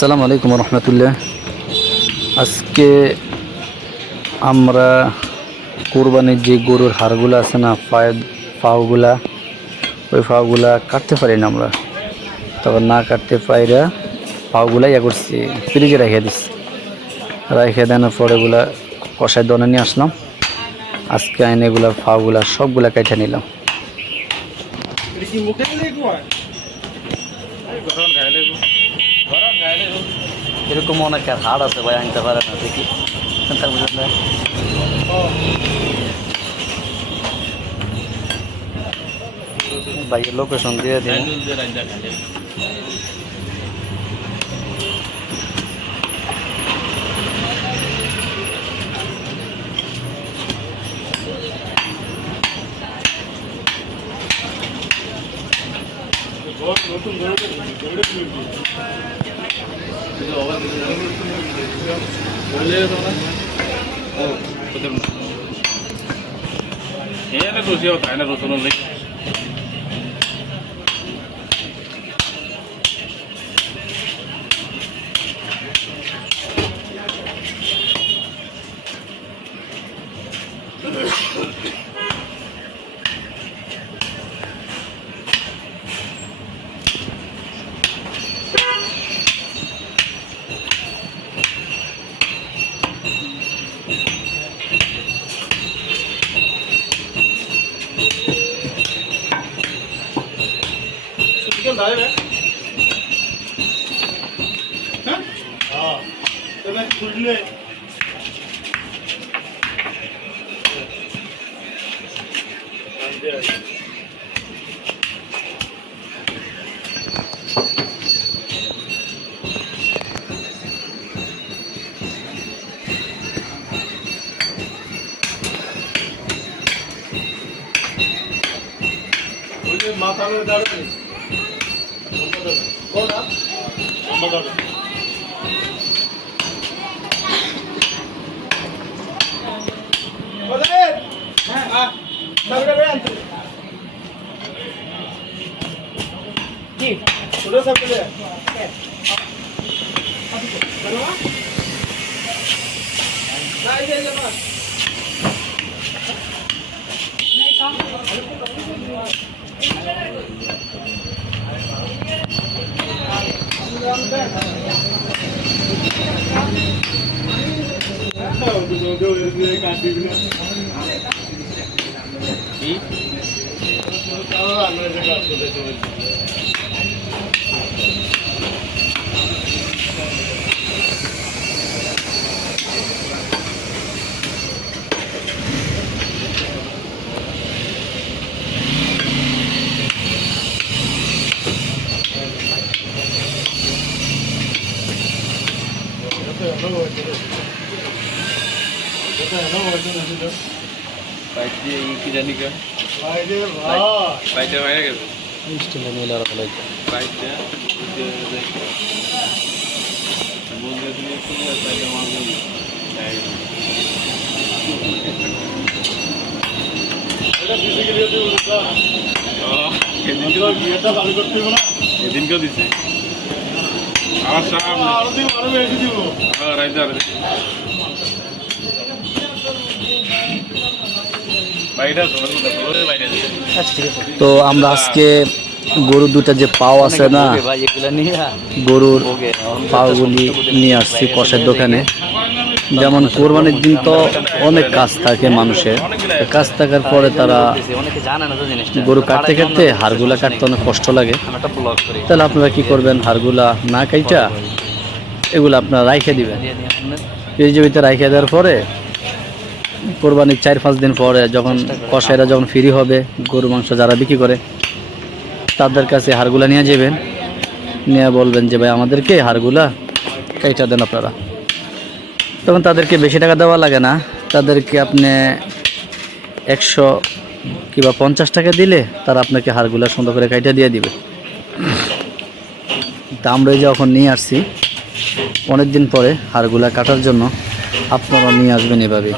আসসালামু আলাইকুম রহমতুল্লাহ। আজকে আমরা কোরবানির যে গরুর হাড়গুলো আছে না, পাগুলা, ওই পাগুলা কাটতে পারি না আমরা। তখন না কাটতে পাইরা পাগুলা করছি, ফ্রিজে রেখে দিচ্ছি। রেখে দেওয়ার পরে এগুলা কষায় দনে নিয়ে আসলাম। আজকে আইনে এগুলা পাগুলা সবগুলা কেটে নিলাম। এরকম অনেকের হাড় আছে ভাই, আনতে পারে না দেখি। ভাই লোকেশন দিয়ে দিন। माथा में दर्द है कौन है दर्द अरे हां सबरे बयान जी पूरा सब ले चलो नहीं दे ले बस नहीं काम এদিনকেও দিছে আমার তো আমরা আজকে গরুর দুটা যে পাও আছে না, গরুর পাওগুলি নিয়ে আসছি কষের দোকানে। যেমন কোরবানির দিন তো অনেক কাজ থাকে মানুষের, কাজ থাকার পরে তারা গরু কাটতে কাটতে হাড়গুলা কাটতে অনেক কষ্ট লাগে। তাহলে আপনারা কি করবেন, হাড়গুলা না কাইটা এগুলো আপনারা রাইখে দিবেন। ফ্রিজের ভিতরে রাইখে দেওয়ার পরে কোরবানির 4-5 দিন পরে যখন কসাইরা যখন ফ্রি হবে, গরু মাংস যারা বিক্রি করে তাদের কাছে হাড়গুলা নিয়ে যাবেন, নিয়ে বলবেন যে ভাই আমাদেরকে হাড়গুলা কাইটা দেন আপনারা। তখন তাদেরকে বেশি টাকা দেওয়া লাগে না, তাদেরকে আপনি 100 কিংবা 50 টাকা দিলে তারা আপনাকে হাড়গুলা সুন্দর করে কাইটা দিয়ে দিবে। তা আমরা যখন নিয়ে আসছি অনেক দিন পরে হাড়গুলা কাটার জন্য, আপনারা নিয়ে আসবেন এভাবে।